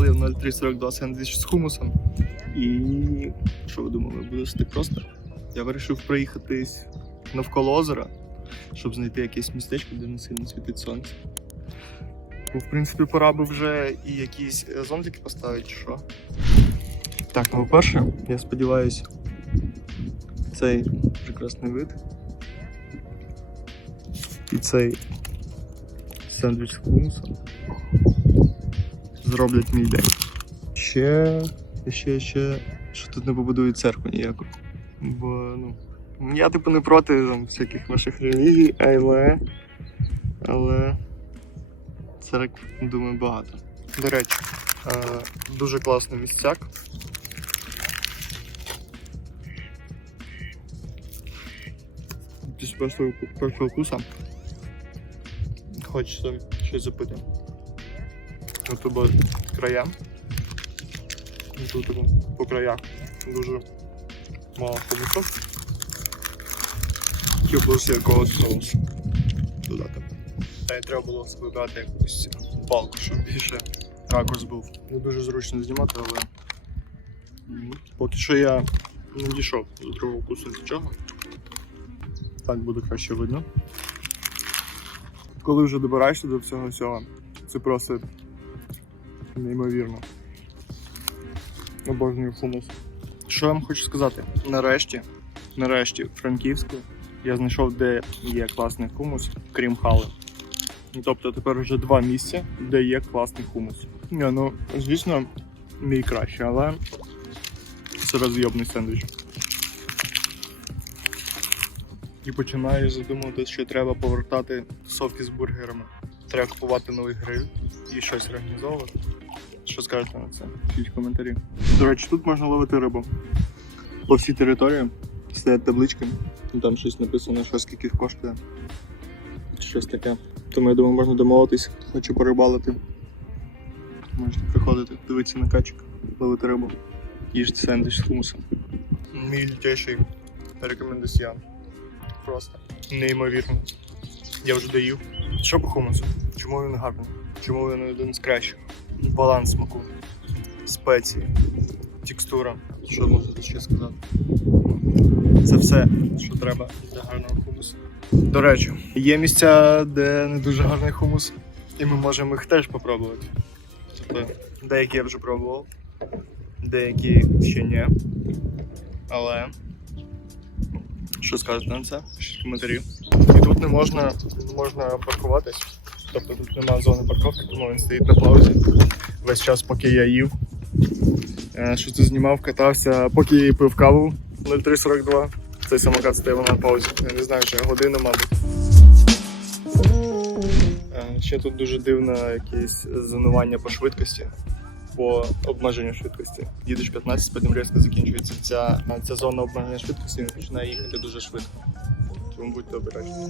0342 сендвіч з хумусом. І що ви думали, буде все так просто? Я вирішив проїхатись навколо озера, щоб знайти якесь містечко, де не сильно світить сонце. Бо, в принципі, пора би вже і якісь е, зонтики поставити, що. Так, ну по-перше, я сподіваюся, цей прекрасний вид. І цей сендвіч з хумусом зроблять мій день. Ще, ще, ще, що тут не побудують церкву ніяку. Бо, ну, я типу не проти там, всяких ваших релігій, але. Але. Церкв, думаю, багато. До речі, е, дуже класний місцяк. Десь першого, першого куса. Хочеться щось запити. Будуть края. Тут по краях дуже мало хомутів. І плюс якогось соусу додати. Та й треба було вибрати якусь балку, щоб більше ракурс був. Не дуже зручно знімати, але поки що я не дійшов до другого кусу нічого. Так буде краще видно. Коли вже добираєшся до всього всього, це просто неймовірно. Обожнюю хумус. Що я вам хочу сказати? Нарешті, нарешті, в Франківську я знайшов, де є класний хумус, крім хали. Тобто тепер вже два місця, де є класний хумус. Ні, ну, звісно, мій кращий, але це розйобний сендвіч. І починаю задумуватися, що треба повертати тусовки з бургерами. Треба купувати новий гриль і щось організовувати. Що скажете на це? Пишіть в коментарі. До речі, тут можна ловити рибу. По всій території стоять таблички, там щось написано, що скільки коштує. Щось таке. Тому я думаю, можна домовитись, хоче порибалити. Можете приходити, дивитися на качок, ловити рибу, їжте сендвіч з хумусом. Мій лютейший рекомендаціон. Просто неймовірно. Я вже доїв. Що по хумусу? Чому він гарний? Чому він один з кращих? Баланс смаку, спеції, текстура. Що можна ще сказати? Це все, що треба для гарного хумусу. До речі, є місця, де не дуже гарний хумус, і ми можемо їх теж попробувати. Тобто, деякі я вже пробував, деякі ще ні. Але що скажете на це? Пишіть коментарі. І тут не можна, можна паркуватись. Тобто тут немає зони парковки, тому він стоїть на паузі. Весь час, поки я їв. Е, Що тут знімав, катався, поки пив каву 0342. Цей самокат стояв на паузі. Я не знаю, ще годину, мабуть. Е, Ще тут дуже дивне якесь зонування по швидкості, по обмеженню швидкості. Їдеш 15, потім різко закінчується ця, ця зона обмеження швидкості і починає їхати дуже швидко. Тому будьте обережні.